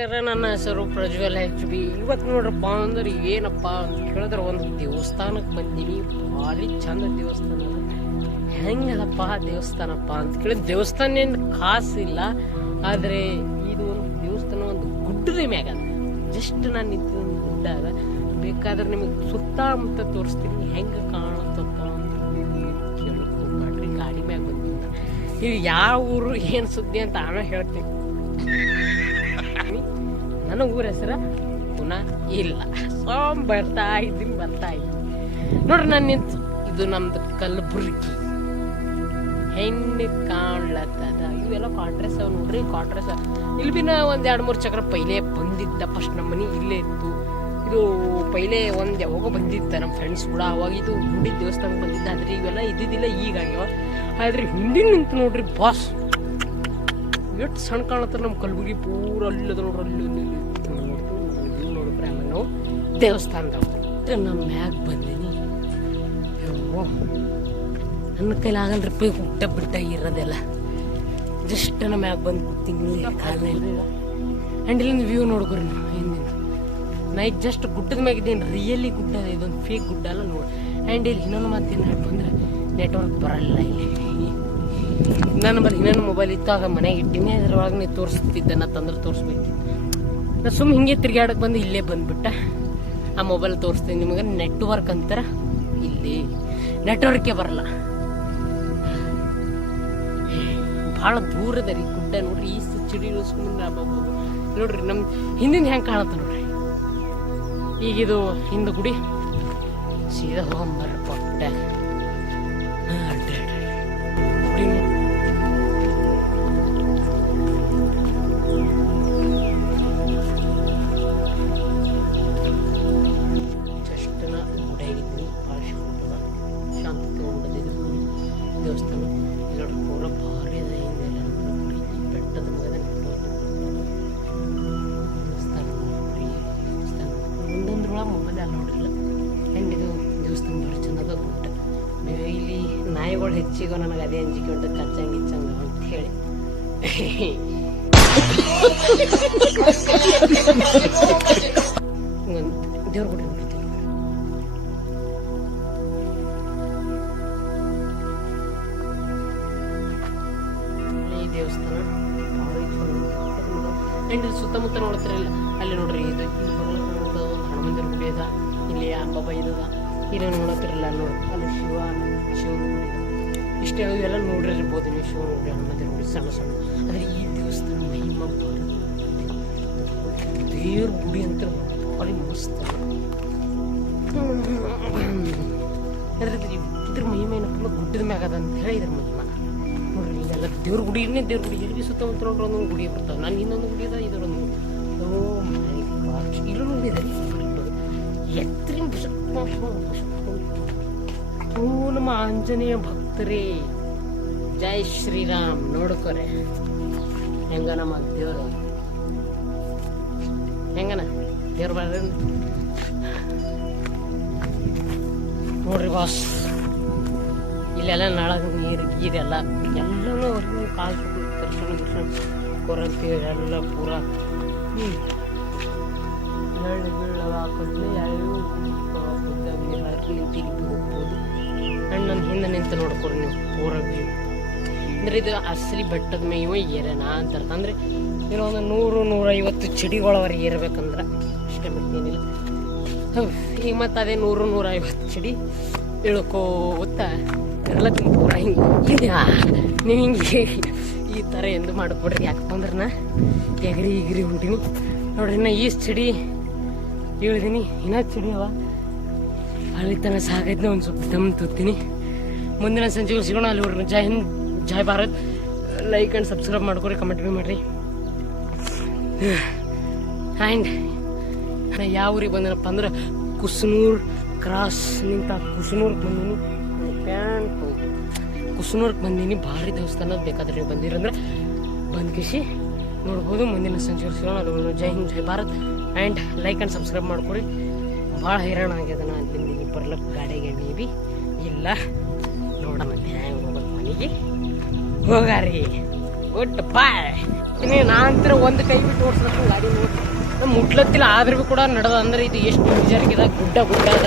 ನಮಸ್ಕಾರ, ನನ್ನ ಹೆಸರು ಪ್ರಜ್ವಲ್ HB. ಇವತ್ತು ನೋಡ್ರಪ್ಪ ಅಂದ್ರೆ ಏನಪ್ಪ ಅಂತ ಕೇಳಿದ್ರೆ ಒಂದು ದೇವಸ್ಥಾನಕ್ಕೆ ಬಂದೀನಿ. ಭಾರಿ ಚಂದ ದೇವಸ್ಥಾನ. ಹೆಂಗದಪ್ಪ ದೇವಸ್ಥಾನಪ್ಪ ಅಂತ ಕೇಳಿದ್ರೆ ದೇವಸ್ಥಾನ ಏನು ಖಾಸ್ ಇಲ್ಲ, ಆದರೆ ಇದು ಒಂದು ದೇವಸ್ಥಾನ ಒಂದು ಗುಡ್ಡದ ಮ್ಯಾಗ ಅದ. ಜಸ್ಟ್ ನಾನು ನಿಂತು ಒಂದು ಗುಡ್ಡ ಅದ. ಬೇಕಾದ್ರೆ ನಿಮಗೆ ಸುತ್ತಮುತ್ತ ತೋರಿಸ್ತೀನಿ ಹೆಂಗೆ ಕಾಣುತ್ತಪ್ಪ ಅಂತ ಕೇಳಕ್ಕೆ ಹೋಗ್ಬೇಡ್ರಿ. ಗಾಡಿ ಮ್ಯಾಗ ಬಂದಿಲ್ಲ. ಇದು ಯಾವ ಊರು ಏನು ಸುದ್ದಿ ಅಂತ ಆಮೇಲೆ ಹೇಳ್ತೀನಿ. ನನ್ನ ಊರ ಹೆಸರ ಪುನಃ ಇಲ್ಲ. ಬರ್ತಾ ಇದ್ದೀನಿ ನೋಡ್ರಿ. ನಾನು ನಿಂತು ಇದು ನಮ್ದು ಕಲಬುರ್ಗಿ ಹೆಣ್ಣು ಕಾಣ್ಲತ್ತದ. ಇವೆಲ್ಲ ಕ್ವಾಟ್ರೆಸ್ ಅವ ನೋಡ್ರಿ. ಕ್ವಾಟ್ರೆಸ್ ಇಲ್ಲಿ ಬಿ ನಾ ಒಂದು 2-3 ಚಕ್ರ ಪೈಲೆ ಬಂದಿದ್ದ. ಫಸ್ಟ್ ನಮ್ಮ ಮನೆ ಇಲ್ಲೇ ಇತ್ತು. ಇದು ಪೈಲೆ ಒಂದು ಯಾವಾಗ ಬಂದಿದ್ದ ನಮ್ಮ ಫ್ರೆಂಡ್ಸ್ ಕೂಡ. ಅವಾಗ ಇದು ಗುಡಿ ದೇವಸ್ಥಾನಕ್ಕೆ ಬಂದಿದ್ದ. ಆದರೆ ಇವೆಲ್ಲ ಇದ್ದಿದ್ದಿಲ್ಲ, ಈಗ ಆಗ್ಯಾವ. ಆದರೆ ಹಿಂದಿನ ನಿಂತು ನೋಡ್ರಿ ಬಾಸ್, ಎಷ್ಟು ಸಣ್ಣ ಕಾಣತ್ತ ನಮ್ಮ ಕಲಬುರ್ಗಿ ಪೂರ ಅಲ್ಲದ ನೋಡ್ರಿ. ಅಲ್ಲಿ ನೋಡ್ರಿ ಆಮೇಲೆ ನಾವು ದೇವಸ್ಥಾನದಾಗ ನಮ್ಮ ಮ್ಯಾಗ ಬಂದೀನಿ. ನನ್ನ ಕೈಲಿ ಆಗಲ್ರಿ ಹುಟ್ಟ ಬಿಟ್ಟ ಇರೋದೆಲ್ಲ. ಜಸ್ಟ್ ನಮ್ಮ ಮ್ಯಾಗ ಬಂದು ಕೂತೀನಿ ಕಾಲಲ್ಲಿ. ಆ್ಯಂಡ್ ಇಲ್ಲಿಂದ ವ್ಯೂ ನೋಡ್ಕೊರಿ ನಾವು ಹಿಂದಿನ. ನಾ ಈಗ ಜಸ್ಟ್ ಗುಡ್ಡದ ಮ್ಯಾಗ ಇದ್ದೀನಿ. ರಿಯಲಿ ಗುಡ್ಡ ಅದ, ಇದೊಂದು ಫೇಕ್ ಗುಡ್ಡ ಅಲ್ಲ ನೋಡಿ. ಆ್ಯಂಡ್ ಇಲ್ಲಿ ಇನ್ನೊಂದು ಮಾತೇನು ಬಂದ್ರೆ ನೆಟ್ವರ್ಕ್ ಬರಲ್ಲ ಇಲ್ಲಿ. ನನ್ನ ಬಳಿ ಇನ್ನೊಂದು ಮೊಬೈಲ್ ಇತ್ತು, ಆಗ ಮನೆಗೆ ಇಟ್ಟಿನಿ. ಅದ್ರೊಳಗೆ ನೀವು ತೋರಿಸ್ತಿದ್ದೆ, ನಾ ತಂದ್ರೆ ತೋರಿಸ್ಬೇಕಿತ್ತು. ನಾ ಸುಮ್ಮನೆ ಹಿಂಗೆ ತಿರ್ಗಾಡಕ್ಕೆ ಬಂದು ಇಲ್ಲೇ ಬಂದ್ಬಿಟ್ಟ. ಆ ಮೊಬೈಲ್ ತೋರಿಸ್ತೀನಿ ನಿಮಗೆ. ನೆಟ್ವರ್ಕ್ ಅಂತಾರ ಇಲ್ಲಿ ನೆಟ್ವರ್ಕೇ ಬರಲ್ಲ. ಭಾಳ ದೂರದ ರೀ ಗುಡ್ಡ ನೋಡ್ರಿ. ಈ ಚಿಡಿ ಸುಮ್ಮನೆ ನೋಡ್ರಿ ನಮ್ಮ ಹಿಂದಿನ ಹೆಂಗೆ ಕಾಣತ್ತ ನೋಡ್ರಿ. ಈಗಿದು ಹಿಂದೆ ಗುಡಿ ಸೀದಾ ಹೋಗಂಬರ್ರಪ್ಪ ಗುಡ್ಡ. ದೇವಸ್ಥಾನ ನೋಡಿ ಪೂರ ಭಾರಿ ಅದ. ಬೆಟ್ಟದ ಮಗದ ದೇವಸ್ಥಾನ ನೋಡ್ರಿ. ಒಂದೊಂದ್ರೊಳಗೆ ಮೊಬೈಲ್ ಅಲ್ಲಿ ನೋಡ್ರಿಲ್ಲ. ಆ್ಯಂಡ್ ಇದು ದೇವಸ್ಥಾನ ಭಾರಿ ಚಂದದ ಗುಡ್ಡ. ಇಲ್ಲಿ ನಾಯಿಗಳು ಹೆಚ್ಚಿಗೋ ನನಗೆ ಅದೇ ಅಂಜಿಕೆ ಉಂಟು, ಕಚ್ಚಂಗಿಚ್ಚಂಗ ಅಂತ ಹೇಳಿ. ದೇವ್ರ ಗುಡಿ ನೋಡ್ರಿ. ದೇವಸ್ಥಾನ ಆ್ಯಂಡ್ ಸುತ್ತಮುತ್ತ ನೋಡ್ತಿರಲ್ಲ ಅಲ್ಲಿ ನೋಡ್ರಿ. ಇದು ಇಲ್ಲಿ ಒಂದು ಹನುಮಂದಿರ ಗುಡಿ ಅದ, ಇಲ್ಲಿ ಅಂಬಾಬಾಯಿ ಇದ. ಇಲ್ಲಿ ನೋಡತ್ತಿರಲ್ಲ ನೋಡಿ, ಅಲ್ಲಿ ಶಿವನ ಗುಡಿ ಇದೆ. ಇಷ್ಟೇ ಇವೆಲ್ಲ ನೋಡಿರ್ಬೋದು ನೀವು. ಶಿವನ ಗುಡಿ, ಹನುಮಂದಿರ ಗುಡಿ ಸಣ್ಣ ಸಣ್ಣ. ಆದರೆ ಈ ದೇವಸ್ಥಾನ ಮಹಿಮಾ ದೇವ್ರ ಗುಡಿ ಅಂತ ಭಾರಿ ಮಸ್ತ್. ಇದ್ರ ಮಹಿಮೆ ಏನಪ್ಪ ಗುಡ್ಡದ ಮ್ಯಾಗ ಅದ ಅಂತ ಹೇಳಿ ಇದ್ರ ಮಹಿಮಾ ನೋಡ್ರಿ. ಇಲ್ಲೆಲ್ಲ ದೇವ್ರ ಗುಡಿ, ದೇವ್ರ ಗುಡಿ. ಎಲ್ಲಿ ಸುತ್ತಮುತ್ತ ನೋಡ್ರಿ ಒಂದೊಂದು ಗುಡಿ ಬರ್ತಾವೆ. ನಾನು ಇನ್ನೊಂದು ಗುಡಿ ಅದ, ಇದರೊಂದು ಇಲ್ಲೂ ನೋಡಿದೆ. ಎತ್ತರಿನ ನಮ್ಮ ಆಂಜನೇಯ ಭಕ್ತರೇ, ಜೈ ಶ್ರೀರಾಮ್. ನೋಡ್ಕೊರೆ ಹೆಂಗ ನಮ್ಮ ದೇವ್ರ ಹೆಂಗನ ದೇವ್ರ ಬಾರ ನೋಡ್ರಿ ಬಾಸ್. ಇಲ್ಲೆಲ್ಲ ನಾಳಗ ನೀರು ಗೀರೆಲ್ಲ ಎಲ್ಲನೂ ಅವ್ರಿಗೆ ಕಾಲು ದರ್ಶನ ಕೊರಂತಿ ಎಲ್ಲ ಪೂರ ಎಳ್ಳು ಬೀಳವ ಹಾಕಿದ್ರೆ ತಿರುಗಿ ಹೋಗ್ಬೋದು. ಆ್ಯಂಡ್ ನನ್ನ ಹಿಂದೆ ನಿಂತು ನೋಡ್ಕೊರಿ ನೀವು ಪೂರ ವ್ಯೂ. ಅಂದರೆ ಇದು ಅಸಲಿ ಬೆಟ್ಟದ ಮೇಯುವ ಏರೇನಾ ಅಂತ. ಅಂದರೆ ಏನೋ ಒಂದು 100-150 ಚಿಡಿಗಳವರೆಗೆ ಏರ್ಬೇಕಂದ್ರೆ ಅಷ್ಟೇ, ಮತ್ತೇನಿಲ್ಲ. ಈಗ ಮತ್ತು ಅದೇ 100-150 ಚಿಡಿ ಇಳ್ಕೋತ ಎಲ್ಲತ್ತಿನ ಪೂರ ಹಿಂಗೆ ಇದೆಯಾ. ನೀವು ಹಿಂಗೆ ಈ ಥರ ಎಂದು ಮಾಡಿಕೊಡ್ರಿ. ಯಾಕಪ್ಪ ಅಂದ್ರೆ ನಾ ಎಗರಿ ಹೊಂಟೀನಿ ನೋಡ್ರಿ. ನಾ ಈ ಚಿಡಿ ಇಳಿದೀನಿ, ಇನ್ನೂ ಚಿಡಿ ಅವ ಅಲ್ಲಿ ತನಕ ಸಾಕೈತೆ. ಒಂದು ಸ್ವಲ್ಪ ದಮ್ ತುತ್ತೀನಿ. ಮುಂದಿನ ಸಂಜೆಗಳು ಸಿಗೋಣ. ಅಲ್ಲಿ ಜೈ ಹಿಂದ್, ಜೈ ಭಾರತ್. ಲೈಕ್ ಆ್ಯಂಡ್ ಸಬ್ಸ್ಕ್ರೈಬ್ ಮಾಡ್ಕೊರಿ, ಕಮೆಂಟ್ ಭೀ ಮಾಡಿರಿ. ಆ್ಯಂಡ್ ನಾ ಯಾವ ಊರಿಗೆ ಬಂದೇನಪ್ಪ ಅಂದ್ರೆ ಕುಸನೂರು ಕ್ರಾಸ್ ನಿಂತ ಕುಸನೂರ್ಗೆ ಬಂದೀನಿ. ಪ್ಯಾಂಟ್ ಕುಸನೂರ್ಗೆ ಬಂದೀನಿ. ಭಾರಿ ದೇವಸ್ಥಾನ. ಬೇಕಾದ್ರೆ ನೀವು ಬಂದಿರಂದ್ರೆ ಬಂದು ಕಿಸಿ ನೋಡ್ಬೋದು. ಮುಂದಿನ ಸಂಜೆ ಸಿಗೋಣ. ಅದು ಜೈ ಹಿಂದ್, ಜೈ Bharat. And like and subscribe ಮಾಡ್ಕೊರಿ. ಭಾಳ ಹೈರಾಣ ಆಗ್ಯದ. ನಾ ಅಲ್ಲಿಂದ ಬರ್ಲಕ್ಕೆ ಗಾಡಿಗೆ ಬಿ ಇಲ್ಲ. ನೋಡ ಮತ್ತೆ ಹೆಂಗೆ ಹೋಗೋದು ಮನೆಗೆ ಹೋಗಾರಿ. ಗುಡ್ ಬಾಯ್. ನಾ ಅಂತರ ಒಂದು ಕೈ ಬಿಟ್ಟು ಓಡಿಸ್ಬೇಕು ಗಾಡಿ ಮುಟ್ಲತ್ತಿಲ್ಲ ಆದ್ರೂ ಕೂಡ ನಡೆದ ಅಂದ್ರೆ ಇದು ಎಷ್ಟು ನಿಜರ್ಗಿದೆ ಗುಡ್ಡ ಗುಡ್ಡ ಅದ